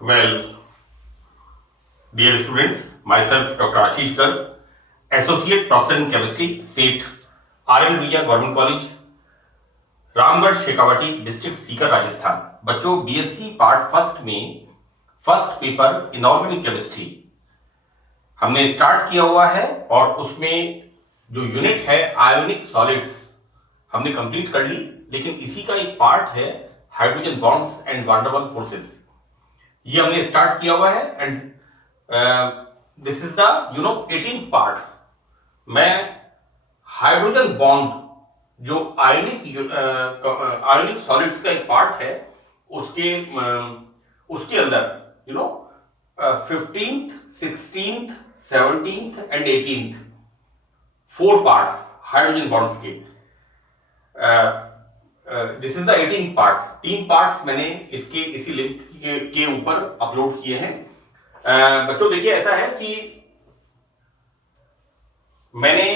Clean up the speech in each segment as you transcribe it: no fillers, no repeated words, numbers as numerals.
Well, dear students, myself Dr. Ashish Garg, Associate Professor in Chemistry, SET, RN Vijaya Government College, Ramgarh Shekhawati district Sikar Rajasthan. बच्चों BSc part first में first paper inorganic chemistry हमने start किया हुआ है और उसमें जो यूनिट है आयोनिक सॉलिड्स हमने कंप्लीट कर ली, लेकिन इसी का एक पार्ट है hydrogen bonds and van der Waals forces. ये हमने स्टार्ट किया हुआ है and this is the 18th part. मैं हाइड्रोजन बॉन्ड जो आयोनिक सॉलिड्स का एक पार्ट है उसके अंदर 15th, 16th, 17th and 18th 4 parts hydrogen bonds के। This is the 18th part. 3 parts मैंने इसके इसी लिंक के ऊपर अपलोड किए हैं। बच्चों देखिए, ऐसा है कि मैंने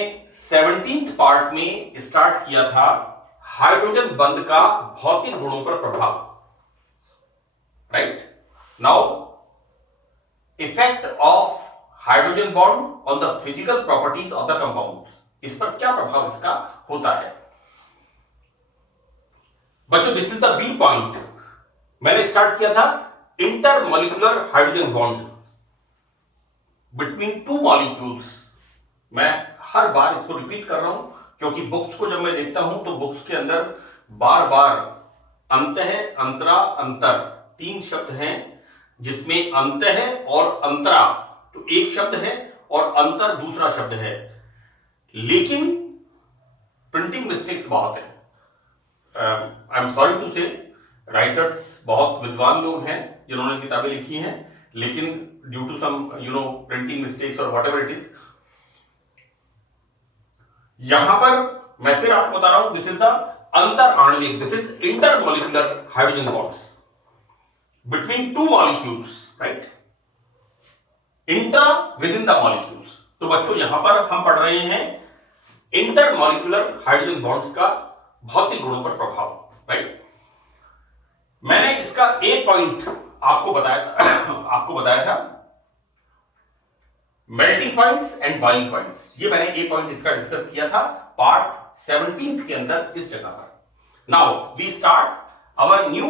17th पार्ट में स्टार्ट किया था हाइड्रोजन बंध का भौतिक गुणों पर प्रभाव। Right now, effect of hydrogen bond on the physical properties of the compound, इस पर क्या प्रभाव इसका होता है। बच्चों this is the B point. मैंने स्टार्ट किया था intermolecular hydrogen bond between 2 molecules. मैं हर बार इसको रिपीट कर रहा हूं क्योंकि बुक्स को जब मैं देखता हूं तो बुक्स के अंदर बार बार अंतः, अंतरा, अंतर 3 शब्द हैं, जिसमें अंतः और अंतरा तो एक शब्द है और अंतर दूसरा शब्द है, लेकिन प्रिंटिंग मिस्टेक्स बहुत है। I am sorry to say, writers बहुत विद्वान लोग हैं जिन्होंने किताबें लिखी हैं, लेकिन due to some printing mistakes और व्हाटएवर इट इज, यहां पर मैं फिर आपको बता रहा हूं दिस इज द अंतर आणविक, this is intermolecular hydrogen bonds between 2 molecules, right, intra with in the molecules. तो बच्चों यहां पर हम पढ़ रहे हैं इंटरमॉलिक्यूलर हाइड्रोजन बॉन्ड्स का भौतिक गुणों पर प्रभाव। राइट, मैंने इसका ए पॉइंट आपको बताया था melting points and boiling points. ये मैंने ए पॉइंट इसका डिस्कस किया था पार्ट 17th के अंदर इस जगह पर। Now we start our new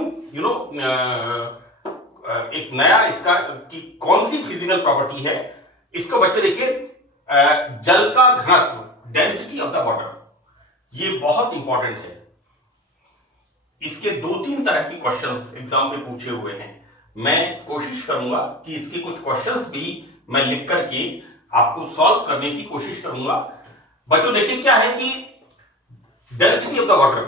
एक नया इसका कि कौन सी फिजिकल प्रॉपर्टी है। इसको बच्चे देखिए, जल का घनत्व, डेंसिटी ऑफ द वाटर, ये बहुत इंपॉर्टेंट है। इसके 2-3 तरह के क्वेश्चंस एग्जाम में पूछे हुए हैं। मैं कोशिश करूंगा कि इसके कुछ क्वेश्चंस भी मैं लिख करके आपको सॉल्व करने की कोशिश करूंगा। बच्चों देखिए क्या है कि डेंसिटी ऑफ द वाटर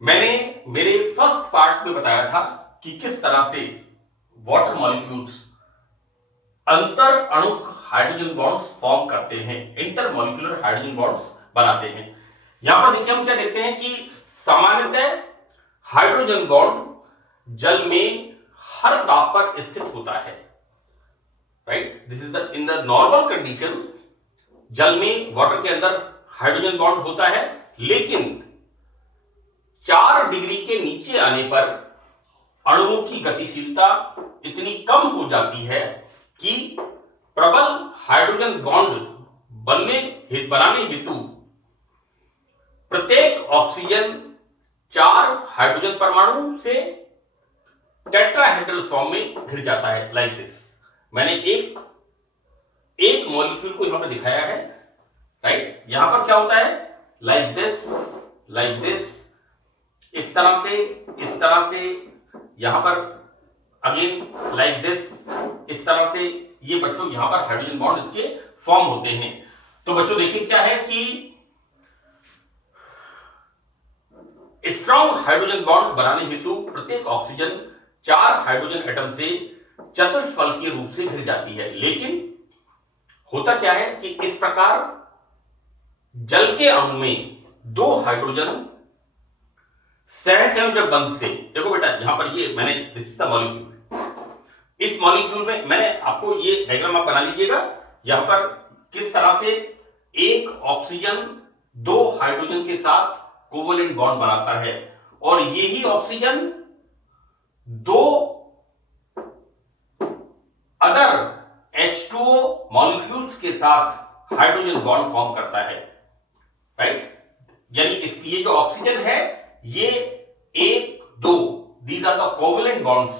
मैंने मेरे फर्स्ट पार्ट में बताया था कि किस तरह से वाटर मॉलिक्यूल्स अंतर अणुक हाइड्रोजन बॉन्ड्स फॉर्म करते हैं, इंटरमॉलिक्यूलर हाइड्रोजन बॉन्ड्स बनाते हैं। यहां पर देखिए हम क्या देखते हैं कि सामान्यतः हाइड्रोजन बॉन्ड जल में हर ताप पर स्थित होता है। Right, this is the in the normal condition जल में, वाटर के अंदर हाइड्रोजन बॉन्ड होता है, लेकिन 4 डिग्री के नीचे आने पर अणुओं की गतिशीलता इतनी कम हो जाती है कि प्रबल हाइड्रोजन बॉन्ड बनाने हेतु प्रत्येक ऑक्सीजन 4 हाइड्रोजन परमाणु से टेट्राहेड्रल फॉर्म में घिर जाता है, लाइक दिस। मैंने एक मॉलिक्यूल को यहां पर दिखाया है। राइट, यहां पर क्या होता है, लाइक दिस, इस तरह से यहां पर अगेन लाइक दिस, इस तरह से ये बच्चों यहां पर हाइड्रोजन बॉन्ड इसके फॉर्म होते हैं। तो बच्चों देखिए क्या है कि स्ट्रॉन्ग हाइड्रोजन बॉन्ड बनाने हेतु प्रत्येक ऑक्सीजन 4 हाइड्रोजन एटम से चतुष्फलकीय रूप से घिर जाती है, लेकिन होता क्या है कि इस प्रकार जल के अणु में 2 हाइड्रोजन सहसंयोजक बंध से, देखो बेटा यहां पर ये मैंने दिस इज द मॉलिक्यूल, इस मॉलिक्यूल में मैंने आपको ये डायग्राम आप बना लीजिएगा। यहां पर किस तरह से एक ऑक्सीजन 2 हाइड्रोजन के साथ कोवलेंट बॉन्ड बनाता है और यही ऑक्सीजन 2 मॉलिक्यूल्स के साथ हाइड्रोजन बॉन्ड फॉर्म करता है, राइट? यानी ये जो ऑक्सीजन है ये 1 2 these are the covalent bonds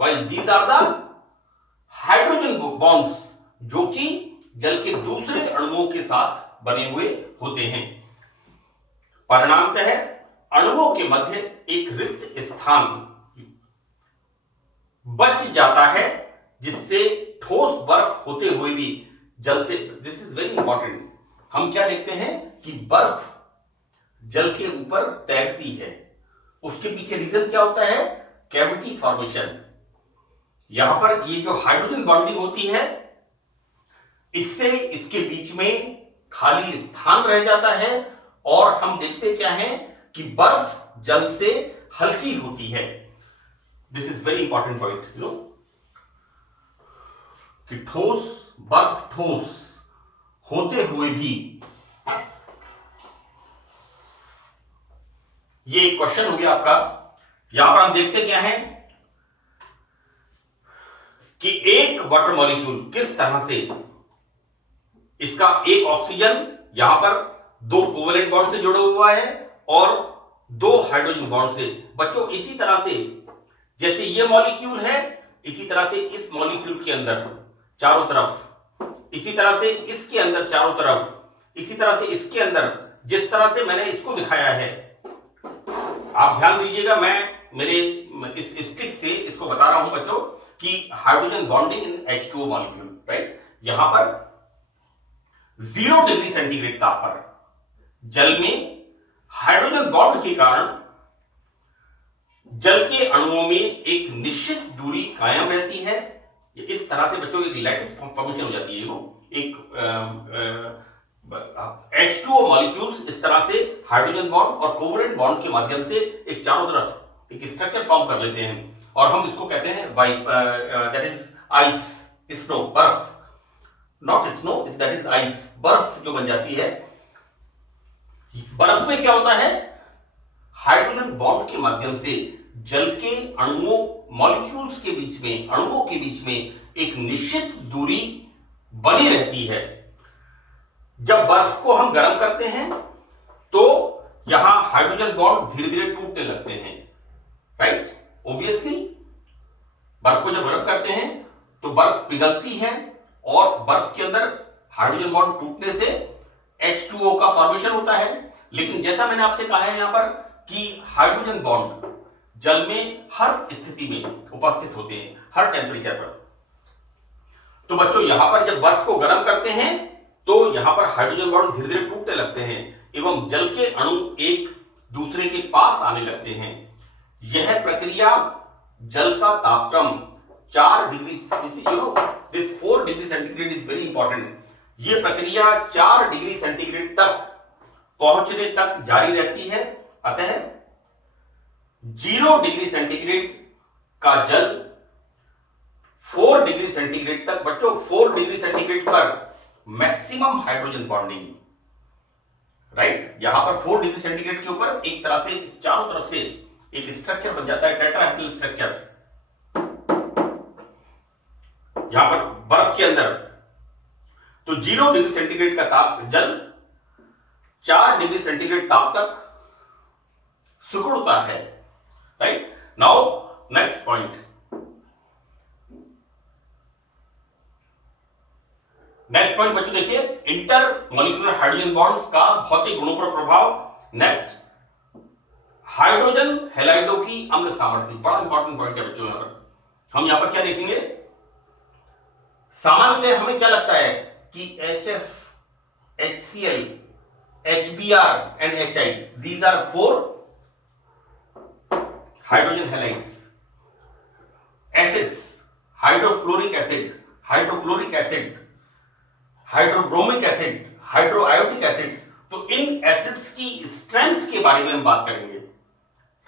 while these are the hydrogen bonds जो कि जल के दूसरे अणुओं के साथ बने हुए होते हैं। परिणामतः अणुओं के मध्य एक रिक्त स्थान बच जाता है जिससे ठोस बर्फ होते हुए भी जल से, दिस इज वेरी इंपॉर्टेंट, हम क्या देखते हैं कि बर्फ जल के ऊपर तैरती है, उसके पीछे रीजन क्या होता है? Cavity formation. यहां पर ये जो हाइड्रोजन बॉन्डिंग होती है इससे इसके बीच में खाली स्थान रह जाता है और हम देखते क्या है कि बर्फ जल से हल्की होती है। This is very important point, you know, कि बर्फ ठोस होते हुए भी, ये क्वेश्चन हो गया आपका। यहां पर हम देखते क्या है कि एक वाटर मॉलिक्यूल किस तरह से, इसका एक ऑक्सीजन यहां पर 2 कोवेलेंट बॉन्ड से जुड़ा हुआ है और 2 हाइड्रोजन बॉन्ड से। बच्चों इसी तरह से जैसे ये मॉलिक्यूल है, इसी तरह से इस मॉलिक्यूल के अंदर चारों तरफ, इसी तरह से इसके अंदर चारों तरफ, इसी तरह से इसके अंदर, जिस तरह से मैंने इसको दिखाया है, आप ध्यान दीजिएगा, मैं मेरे इस स्टिक से इसको बता रहा हूं बच्चों कि hydrogen bonding in H2O molecule, right? यहां पर 0 डिग्री सेंटीग्रेड ताप पर जल में हाइड्रोजन बॉन्ड के कारण जल के अणुओं में एक निश्चित दूरी कायम रहती है। इस तरह से बच्चों एक लैटिस फॉर्मेशन हो जाती है, यू नो, एक H2O मॉलिक्यूल्स इस तरह से हाइड्रोजन बॉन्ड और कोवेलेंट बॉन्ड के माध्यम से एक चारों तरफ एक स्ट्रक्चर फॉर्म कर लेते हैं और हम इसको कहते हैं दैट इज आइस, स्नो, बर्फ, not snow, that is ice, बर्फ जो बन जाती है। बर्फ में क्या होता है? हाइड्रोजन बॉन्ड के माध्यम से जल के अणुओं, मॉलिक्यूल्स के बीच में, अणुओं के बीच में एक निश्चित दूरी बनी रहती है। जब बर्फ को हम गर्म करते हैं तो यहां हाइड्रोजन बॉन्ड धीरे धीरे टूटने लगते हैं, राइट? ऑब्वियसली बर्फ को जब गर्म करते हैं तो बर्फ पिघलती है और बर्फ के अंदर हाइड्रोजन बॉन्ड टूटने से H2O का फॉर्मेशन होता है। लेकिन जैसा मैंने आपसे कहा है यहां पर कि हाइड्रोजन बॉन्ड जल में हर स्थिति में उपस्थित होते हैं, हर टेम्परेचर पर। तो बच्चों यहां पर जब बर्फ को गर्म करते हैं तो यहां पर हाइड्रोजन बॉन्ड धीरे धीरे टूटने लगते हैं एवं जल के अणु एक दूसरे के पास आने लगते हैं। यह प्रक्रिया जल का तापक्रम 4 degree, this 4 degree centigrade is very important. यह प्रक्रिया 4 डिग्री सेंटीग्रेड तक पहुंचने तक जारी रहती है। अतः 0 डिग्री सेंटीग्रेड का जल 4 डिग्री सेंटीग्रेड तक, बच्चों 4 डिग्री सेंटीग्रेड पर मैक्सिमम हाइड्रोजन बॉन्डिंग, राइट? यहां पर 4 डिग्री सेंटीग्रेड के ऊपर एक तरह से चारों तरफ से एक स्ट्रक्चर बन जाता है, टेट्राहेड्रल स्ट्रक्चर। यहां पर बर्फ के अंदर तो 0 डिग्री सेंटीग्रेड का ताप जल 4 डिग्री सेंटीग्रेड ताप तक सिकुड़ता है, राइट? नाउ नेक्स्ट पॉइंट, बच्चों देखिए, इंटर मॉलिक्यूलर हाइड्रोजन बॉन्ड्स का भौतिक गुणों पर प्रभाव। नेक्स्ट, हाइड्रोजन हैलाइडों की अम्ल सामर्थ्य, बड़ा इंपॉर्टेंट पॉइंट है बच्चों। यहां पर हम यहां पर क्या देखेंगे, सामान्यतः हमें क्या लगता है कि HF, HCl, HBr and HI, these are 4 hydrogen halides, acids, hydrofluoric acid, hydrochloric acid, hydrobromic acid, hydroiodic acids. तो इन एसिड्स की स्ट्रेंथ के बारे में हम बात करेंगे,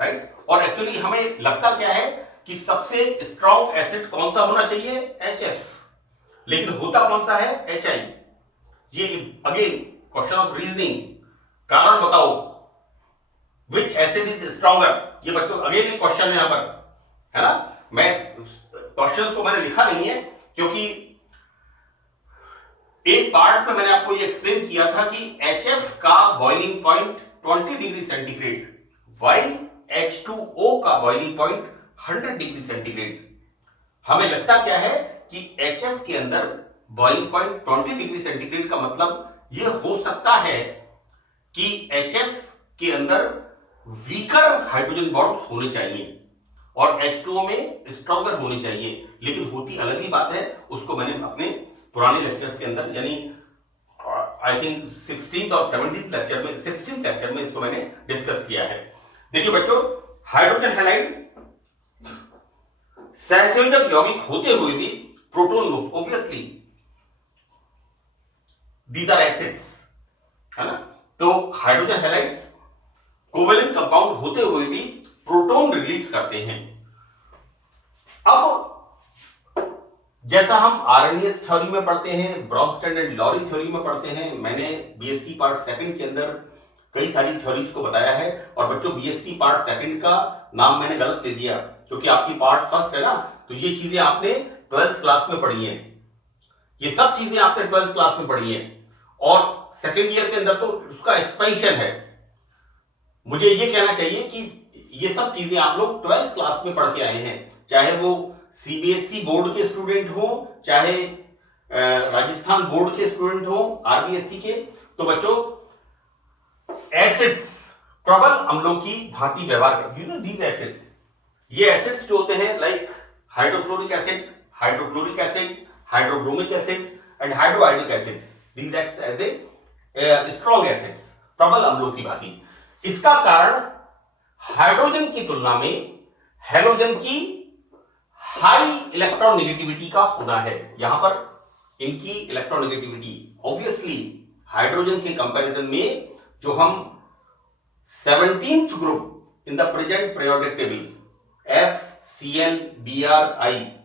राइट? और एक्चुअली हमें लगता क्या है कि सबसे स्ट्रॉन्ग एसिड कौन सा होना चाहिए? HF, लेकिन होता कौन सा है? HI। ये अगेन क्वेश्चन ऑफ रीजनिंग, कारण बताओ, विच एसिड इज स्ट्रॉन्गर। ये बच्चों अगेन एक क्वेश्चन है यहां पर, है ना? मैं क्वेश्चन को मैंने लिखा नहीं है क्योंकि एक पार्ट में मैंने आपको ये एक्सप्लेन किया था कि HF का boiling point 20 degree centigrade, while H2O का बॉइलिंग पॉइंट 100 डिग्री सेंटीग्रेड। हमें लगता क्या है कि HF के अंदर बॉइलिंग पॉइंट 20 डिग्री सेंटीग्रेड का मतलब यह हो सकता है कि HF के अंदर वीकर हाइड्रोजन बॉन्ड होने चाहिए और H2O में स्ट्रॉन्गर होने चाहिए, लेकिन होती अलग ही बात है। उसको मैंने अपने पुराने लेक्चर्स के अंदर यानी आई थिंक 16th और 16th लेक्चर में इसको मैंने डिस्कस किया है। देखिए बच्चों, हाइड्रोजन हैलाइड सहसंयोजक यौगिक होते हुए भी प्रोटॉन मुक्त, ऑब्वियसली दीज आर एसिड्स, है ना। तो हाइड्रोजन हैलाइड्स कोवेलेंट कंपाउंड होते हुए भी प्रोटॉन रिलीज करते हैं। अब जैसा हम आरएनएस थ्योरी में पढ़ते हैं, ब्रॉन्स्टेड एंड लॉरी थ्योरी में पढ़ते हैं, मैंने बीएससी पार्ट सेकंड के अंदर कई सारी थ्योरीज को बताया है। और बच्चों, बीएससी पार्ट सेकंड का नाम मैंने गलत ले दिया क्योंकि आपकी पार्ट फर्स्ट है ना, तो ये चीजें आपने 12th क्लास में पढ़ी हैं, ये सब चीजें आपने 12th क्लास में पढ़ी हैं और सेकेंड ईयर के अंदर तो उसका एक्सपेंशन है। मुझे ये कहना चाहिए कि ये सब चीजें आप लोग 12th क्लास में पढ़ के आए हैं, चाहे वो सीबीएसई बोर्ड के स्टूडेंट हो, चाहे राजस्थान बोर्ड के स्टूडेंट हो, आरबीएसई के। तो बच्चों, एसिड्स प्रबल अम्लों की भांति व्यवहार करती है, दीज एसिड्स, ये एसिड्स जो होते हैं like hydrofluoric acid, hydrochloric acid, hydrobromic acid and hydroiodic acids, these acts as a strong acids, प्रबल अम्लों की भांति। इसका कारण हाइड्रोजन की तुलना में हैलोजन की हाई इलेक्ट्रॉन नेगेटिविटी का होना है। यहां पर इनकी इलेक्ट्रॉन नेगेटिविटी ऑब्वियसली हाइड्रोजन के कंपैरिजन में, जो हम 17th group in the present periodic table FCl Bri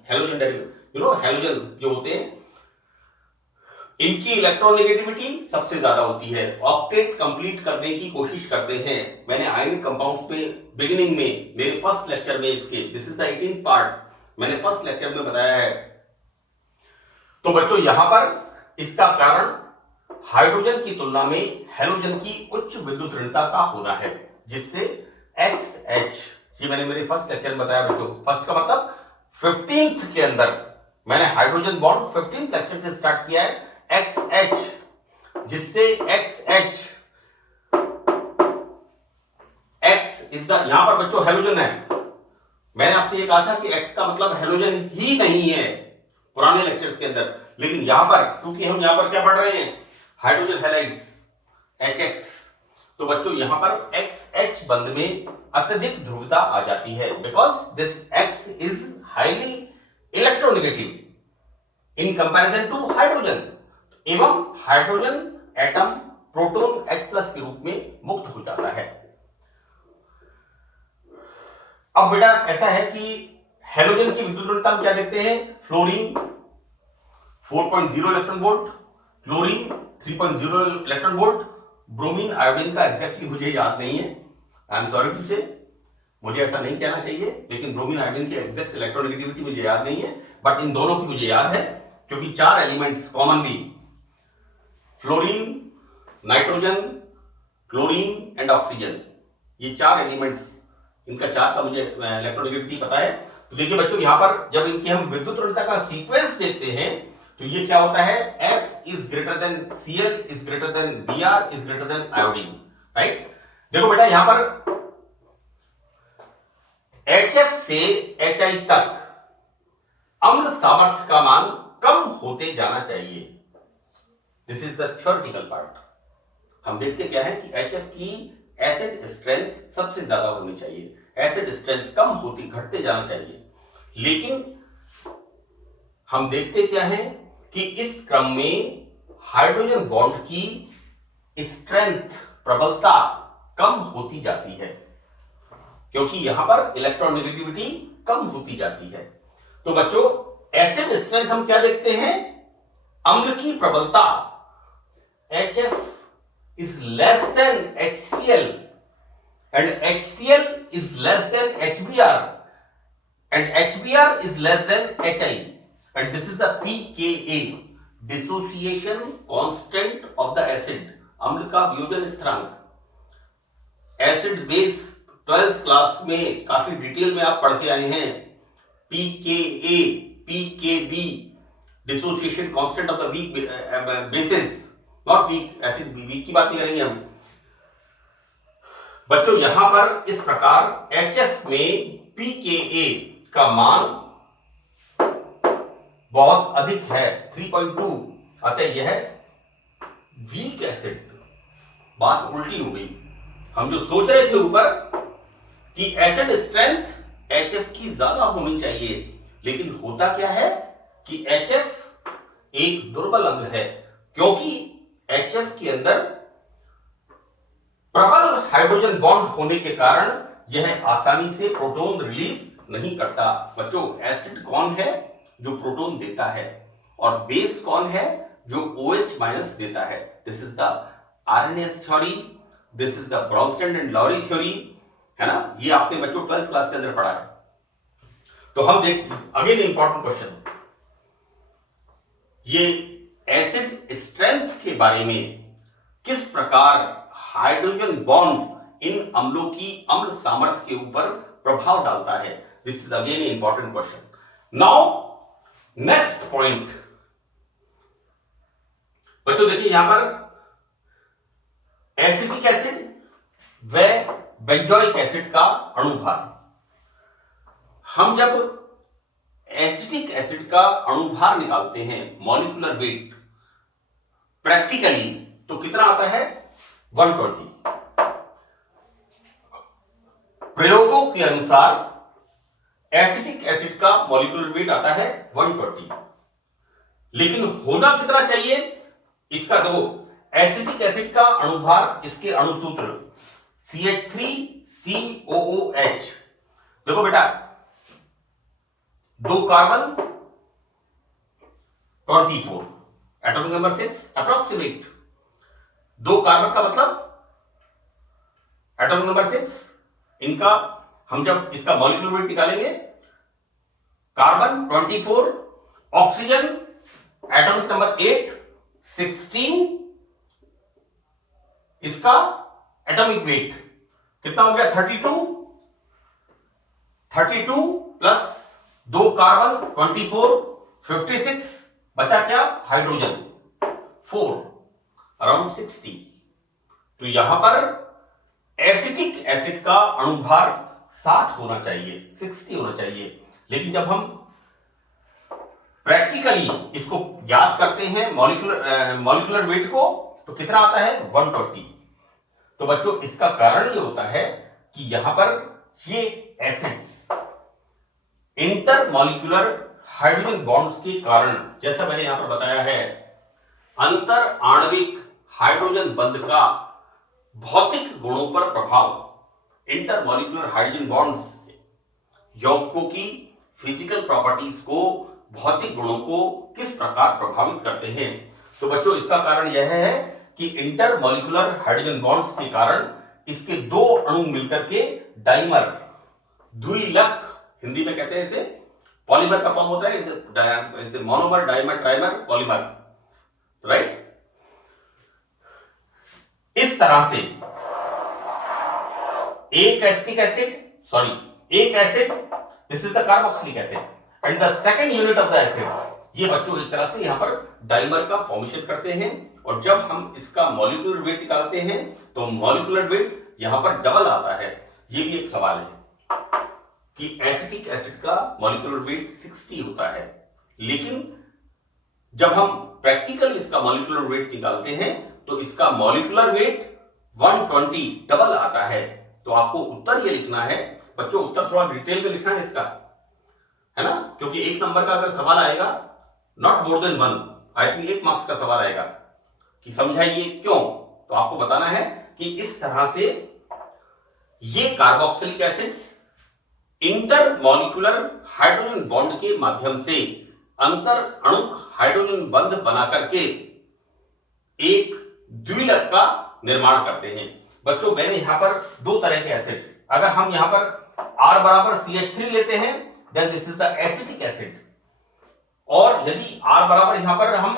halogen halogen जो होते हैं, इनकी इलेक्ट्रॉन नेगेटिविटी सबसे ज्यादा होती है। ऑक्टेट कंप्लीट करने की कोशिश करते हैं। मैंने आयनिक कंपाउंड पे बिगिनिंग में मेरे फर्स्ट लेक्चर में इसके, this is the 18th part, मैंने फर्स्ट लेक्चर में बताया है। तो बच्चों, यहां पर इसका कारण हाइड्रोजन की तुलना में हैलोजन की उच्च विद्युत ऋणता का होना है, जिससे XH, ये मैंने मेरे फर्स्ट लेक्चर में बताया बच्चों। फर्स्ट का मतलब 15th के अंदर मैंने हाइड्रोजन बॉन्ड 15th लेक्चर से स्टार्ट किया है, XH, जिससे XH, X इज द, यहां पर बच्चों हैलोजन है। मैंने आपसे ये कहा था कि X का मतलब हैलोजन ही नहीं है पुराने लेक्चर्स के अंदर, लेकिन यहां पर क्योंकि हम यहां पर क्या पढ़ रहे हैं, हाइड्रोजन हैलाइड्स HX, तो बच्चों यहां पर XH बंध में अत्यधिक ध्रुवता आ जाती है, because this X is highly electronegative in comparison to hydrogen, एवं हाइड्रोजन एटम प्रोटॉन H+ के रूप में मुक्त हो जाता है। अब बेटा ऐसा है कि हैलोजन की विद्युत ऋणता हम क्या देखते हैं, fluorine 4.0 electron volt, chlorine 3.0 electron volt, bromine iodine का एग्जैक्टली मुझे याद नहीं है, आई एम सॉरी टू से, मुझे ऐसा नहीं कहना चाहिए, लेकिन ब्रोमीन आयोडीन की एग्जैक्ट इलेक्ट्रोनेगेटिविटी मुझे याद नहीं है, बट इन दोनों की मुझे याद है क्योंकि 4 elements commonly, fluorine, nitrogen, chlorine and oxygen, ये 4 एलिमेंट्स, इनका 4 का मुझे इलेक्ट्रोनेगेटिविटी पता है। तो देखिए बच्चों, यहां पर जब इनकी हम विद्युत ऋणता का सीक्वेंस देखते हैं तो ये क्या होता है, F is greater than Cl is greater than Br is greater than iodine, right. देखो बेटा, यहां पर HF से HI तक अम्ल सामर्थ्य का मान कम होते जाना चाहिए। This is the theoretical part. हम देखते क्या है कि HF की एसिड स्ट्रेंथ सबसे ज्यादा होनी चाहिए, एसिड स्ट्रेंथ कम होती घटते जाना चाहिए, लेकिन हम देखते क्या है कि इस क्रम में हाइड्रोजन बॉन्ड की स्ट्रेंथ, प्रबलता कम होती जाती है, क्योंकि यहां पर इलेक्ट्रोनेगेटिविटी कम होती जाती है। तो बच्चों, एसिड स्ट्रेंथ हम क्या देखते हैं, अम्ल की प्रबलता HF is less than HCl and HCl is less than HBr and HBr is less than HI and this is the pKa. Dissociation constant of the acid, अम्ल का वियोजन स्थिरांक। एसिड बेस 12th क्लास में काफी detail में आप पढ़ के आए हैं, pKa, pKb, dissociation constant of the weak bases, not weak acid, weak की बात नहीं करेंगे हम बच्चों। यहां पर इस प्रकार HF में pKa का मान बहुत अधिक है, 3.2, अतः यह वीक एसिड। बात उल्टी हो गई, हम जो सोच रहे थे ऊपर कि एसिड स्ट्रेंथ HF की ज्यादा होनी चाहिए, लेकिन होता क्या है कि HF एक दुर्बल अम्ल है, क्योंकि HF के अंदर प्रबल हाइड्रोजन बॉन्ड होने के कारण यह आसानी से प्रोटॉन रिलीज नहीं करता। बच्चों, एसिड कौन है जो प्रोटॉन देता है, और बेस कौन है जो OH- देता है। This is the Arrhenius theory, this is the Bronsted and Lowry theory, है ना। ये आपने बच्चों 12th क्लास के अंदर पढ़ा है। तो हम देख अगेन इंपॉर्टेंट क्वेश्चन, ये एसिड स्ट्रेंथ के बारे में किस प्रकार हाइड्रोजन बॉन्ड इन अम्लों की अम्ल सामर्थ्य के ऊपर प्रभाव डालता है। This is again important question. Now next point बच्चों, देखिए यहां पर एसिटिक एसिड व बेंजोइक एसिड का अणुभार। हम जब एसिटिक एसिड का अणुभार निकालते हैं, मॉलिक्यूलर वेट, प्रैक्टिकली तो कितना आता है, 120। प्रयोगों के अनुसार एसिटिक एसिड का मॉलिक्यूलर वेट आता है 120, लेकिन होना कितना चाहिए इसका देखो। एसिटिक एसिड का अणुभार, इसके अणुसूत्र CH3COOH। देखो बेटा, 2 carbon 24, atomic number 6 approximate. 2 carbon का मतलब एटॉमिक नंबर 6, इनका हम जब इसका मॉलिक्यूलर वेट निकालेंगे, कार्बन 24, ऑक्सीजन एटॉमिक नंबर 8 16, इसका एटॉमिक वेट कितना हो गया, 32 प्लस 2 कार्बन 24 56, बचा क्या, हाइड्रोजन 4, अराउंड 60। तो यहां पर एसिटिक एसिड का अणुभार 60 होना चाहिए, 60 होना चाहिए, लेकिन जब हम प्रैक्टिकली इसको याद करते हैं मॉलिक्यूलर वेट को, तो कितना आता है, 120। तो बच्चों, इसका कारण ये होता है कि यहां पर ये acids inter molecular hydrogen bonds के कारण, जैसा मैंने यहां पर बताया है, अंतर आणविक हाइड्रोजन बंध का भौतिक गुणों पर प्रभाव। इंटर मॉलिक्यूलर हाइड्रोजन बॉन्ड्स यौगिकों की फिजिकल प्रॉपर्टीज को, भौतिक गुणों को किस प्रकार प्रभावित करते हैं। तो बच्चों, इसका कारण यह है कि इंटर मॉलिक्यूलर हाइड्रोजन बॉन्ड्स के कारण इसके 2 अणु मिलकर के डाइमर, द्विलक हिंदी में कहते हैं इसे, पॉलीमर का फॉर्म होता है, इसे monomer, dimer, trimer, polymer, right. इस तरह से एक acid, this is the carboxylic acid, and the second unit of the acid, ये बच्चों एक तरह से यहां पर डाइमर का फॉर्मेशन करते हैं। और जब हम इसका मॉलिक्यूलर वेट निकालते हैं, तो मॉलिक्यूलर वेट यहां पर डबल आता है। ये भी एक सवाल है कि एसिटिक एसिड का मॉलिक्यूलर वेट 60 होता है, लेकिन जब हम प्रैक्टिकली इसका मॉलिक्यूलर वेट निकालते हैं, तो इसका मॉलिक्यूलर वेट 120 डबल आता है। तो आपको उत्तर ये लिखना है बच्चों, उत्तर थोड़ा डिटेल में लिखना है इसका, है ना, क्योंकि 1 नंबर का अगर सवाल आएगा, not more than 1, I think 1 marks का सवाल आएगा कि समझाइए क्यों। तो आपको बताना है कि इस तरह से ये carboxylic acids inter molecular hydrogen bond के माध्यम से अंतर अणुक हाइड्रोजन बंध बना करके एक द्विलक का निर्माण करते हैं। बच्चों, मैंने यहां पर 2 तरह के एसिड्स, अगर हम यहां पर R बराबर CH3 लेते हैं, then this is the acetic acid, और यदि R बराबर यहां पर हम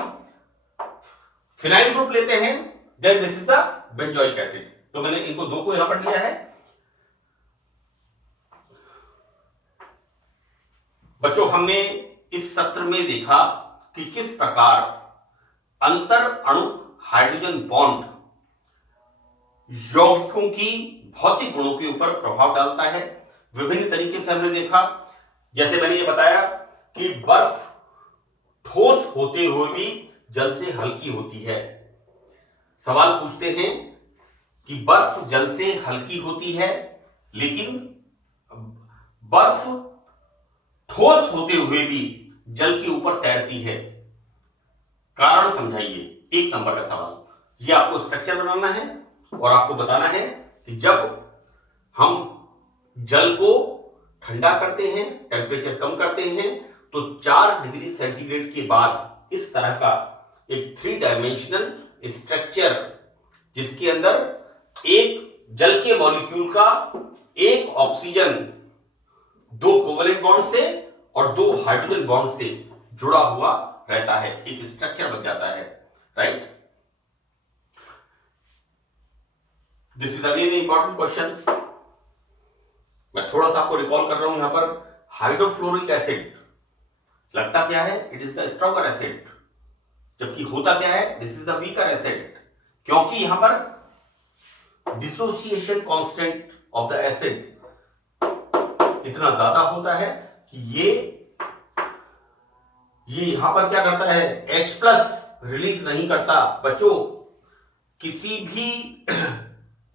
फिनाइल ग्रुप लेते हैं, then this is the benzoic acid. तो मैंने इनको दो को यहां पर लिया है। बच्चों, हमने इस सत्र में देखा कि किस प्रकार अंतर अणुक हाइड्रोजन बॉन्ड यौगिकों की भौतिक गुणों के ऊपर प्रभाव डालता है। विभिन्न तरीके से हमने देखा, जैसे मैंने ये बताया कि बर्फ ठोस होते हुए भी जल से हल्की होती है। सवाल पूछते हैं कि बर्फ जल से हल्की होती है, लेकिन बर्फ ठोस होते हुए भी जल के ऊपर तैरती है, कारण समझाइए। 1 नंबर का सवाल। ये आपको स्ट्रक्चर बनाना है और आपको बताना है कि जब हम जल को ठंडा करते हैं, टेम्परेचर कम करते हैं, तो 4 डिग्री सेंटीग्रेड के बाद इस तरह का एक 3 डायमेंशनल स्ट्रक्चर, जिसके अंदर एक जल के मॉलिक्यूल का एक ऑक्सीजन 2 कोवलेंट बॉन्ड से और 2 हाइड्रोजन बॉन्ड से जुड़ा हुआ रहता है, एक स्ट्रक्चर बन जाता है, right. This is again important question. मैं थोड़ा सा आपको रिकॉल कर रहा हूं। यहां पर हाइड्रोफ्लोरिक एसिड लगता क्या है, it is the stronger acid, जबकि होता क्या है, this is the weaker acid, क्योंकि यहां पर dissociation constant of the acid इतना ज्यादा होता है कि ये यहां पर क्या करता है, H+ रिलीज नहीं करता। बच्चों, किसी भी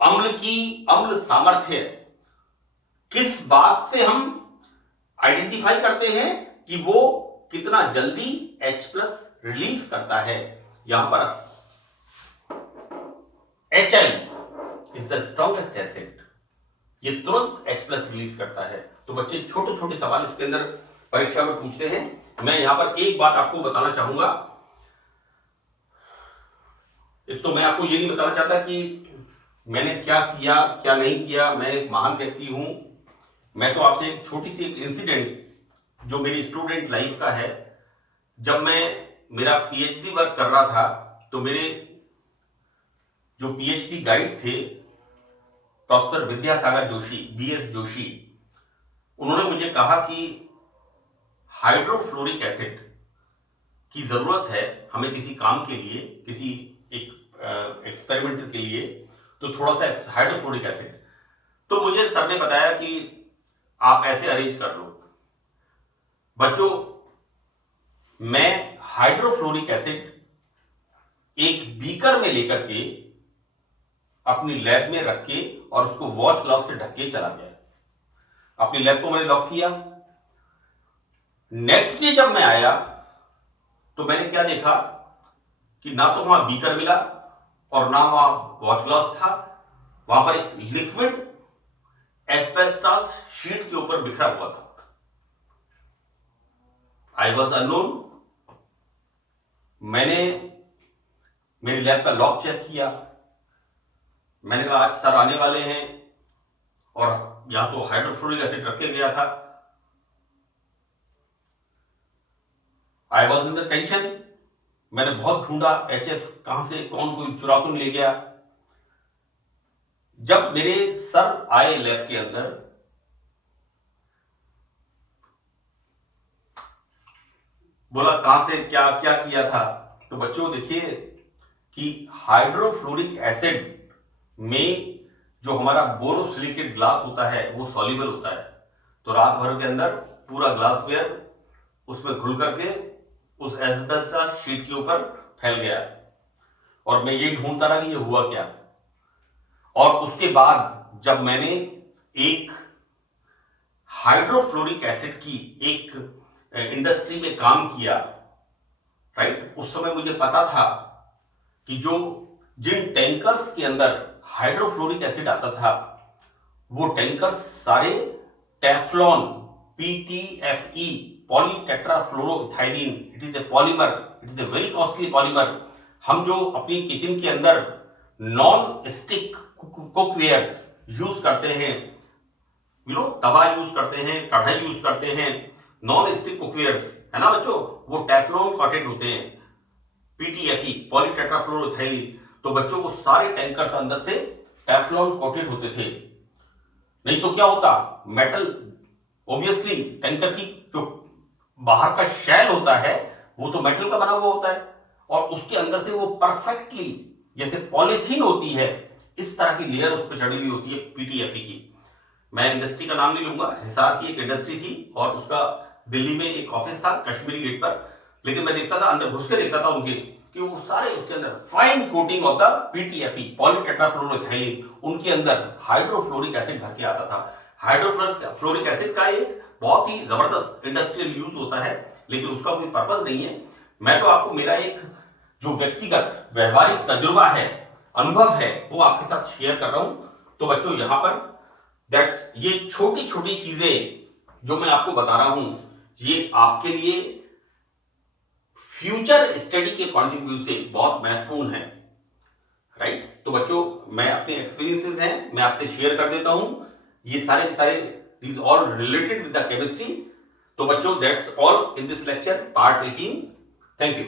अम्ल की अम्ल सामर्थ्य किस बात से हम आइडेंटिफाई करते हैं कि वो कितना जल्दी H+ रिलीज करता है। यहां पर HI is the strongest acid, ये तुरंत H+ रिलीज करता है। तो बच्चे छोटे छोटे सवाल इसके अंदर परीक्षा में पूछते हैं। मैं यहां पर एक बात आपको बताना चाहूंगा। एक तो मैं आपको ये नहीं बताना चाहता कि मैंने क्या किया क्या नहीं किया, मैं एक महान व्यक्ति हूं। मैं तो आपसे एक छोटी सी एक इंसिडेंट जो मेरी स्टूडेंट लाइफ का है। जब मैं मेरा PhD वर्क कर रहा था, तो मेरे जो PhD गाइड थे प्रोफेसर विद्यासागर जोशी, BS जोशी, उन्होंने मुझे कहा कि हाइड्रोफ्लोरिक एसिड की जरूरत है हमें किसी काम के लिए, किसी एक एक्सपेरिमेंट के लिए, तो थोड़ा सा हाइड्रोफ्लोरिक एसिड। तो मुझे सर ने बताया कि आप ऐसे अरेंज कर लो। बच्चों, मैं हाइड्रोफ्लोरिक एसिड एक बीकर में लेकर के अपनी लैब में रख के और उसको वॉच ग्लास से ढक के चला गया। अपनी लैब को मैंने लॉक किया। नेक्स्ट डे जब मैं आया तो मैंने क्या देखा कि ना तो वहां बीकर मिला और ना वहां वॉच ग्लास था। वहां पर एक लिक्विड एस्बेस्टॉस शीट के ऊपर बिखरा हुआ था। I was unknown. मैंने मेरी लैब का लॉक चेक किया। मैंने कहा आज सर आने वाले हैं और यहां तो हाइड्रोफ्लोरिक एसिड रख के गया था। I was in the tension. मैंने बहुत ढूंढा HF कहां से, कौन कोई चुरा तो नहीं ले गया। जब मेरे सर आए लैब के अंदर, बोला कहां से क्या क्या किया था, तो बच्चों देखिए कि हाइड्रोफ्लोरिक एसिड में जो हमारा बोरोसिलिकेट ग्लास होता है वो सॉल्युबल होता है। तो रात भर के अंदर पूरा ग्लासवेयर उसमें घुल करके उस एस्बेस्टॉस शीट के ऊपर फैल गया और मैं ये ढूंढता रहा कि ये हुआ क्या। और उसके बाद जब मैंने एक हाइड्रोफ्लोरिक एसिड की एक इंडस्ट्री में काम किया, राइट, उस समय मुझे पता था कि जो जिन टैंकर्स के अंदर हाइड्रोफ्लोरिक एसिड आता था वो टैंकर्स सारे Teflon PTFE polytetrafluoroethylene, it is a polymer, it is a very costly polymer. हम जो अपनी किचन के अंदर नॉन स्टिक कुकवेयर्स यूज करते हैं, तवा यूज करते हैं, कढ़ाई यूज करते हैं, नॉन स्टिक कुकवेयर्स, है ना बच्चों, वो टेफ्लॉन कोटेड होते हैं, पीटीएफई पॉलीटेट्राफ्लोरोइथाइलीन, तो बच्चों वो सारे टैंकर्स अंदर से टेफ्लॉन कोटेड होते थे। नहीं तो क्या होता, मेटल ऑब्वियसली टैंकर की जो बाहर का शेल होता है वो तो मेटल का बना हुआ होता है, और उसके अंदर से वो परफेक्टली जैसे पॉलीथीन होती है इस तरह की लेयर उस पर चढ़ी हुई होती है पीटीएफई की। मैं इंडस्ट्री का नाम नहीं लूंगा, हिसार की एक इंडस्ट्री थी और उसका दिल्ली में एक ऑफिस था कश्मीरी गेट पर, लेकिन मैं देखता था अंदर घुस के देखता था उनके कि वो सारे उसके अंदर fine coating of the PTFE polytetrafluoroethylene, उनके अंदर हाइड्रोफ्लोरिक एसिड भर के आता था। हाइड्रोफ्लोरिक एसिड का एक बहुत ही जबरदस्त इंडस्ट्रियल यूज होता है, लेकिन उसका कोई पर्पस नहीं है। मैं तो आपको मेरा एक जो व्यक्तिगत व्यवहारिक तजुर्बा है, अनुभव है, वो आपके साथ शेयर कर रहा हूं। तो बच्चों यहां पर दैट्स ये छोटी छोटी चीजें जो मैं आपको बता रहा हूं, ये आपके लिए फ्यूचर स्टडी के पॉइंट ऑफ व्यू से बहुत महत्वपूर्ण है, राइट। तो बच्चों मैं अपने एक्सपीरियंसेस हैं मैं आपसे शेयर कर देता हूं, ये सारे के सारे these all related with the chemistry. तो बच्चों that's all in this lecture part 18। Thank you.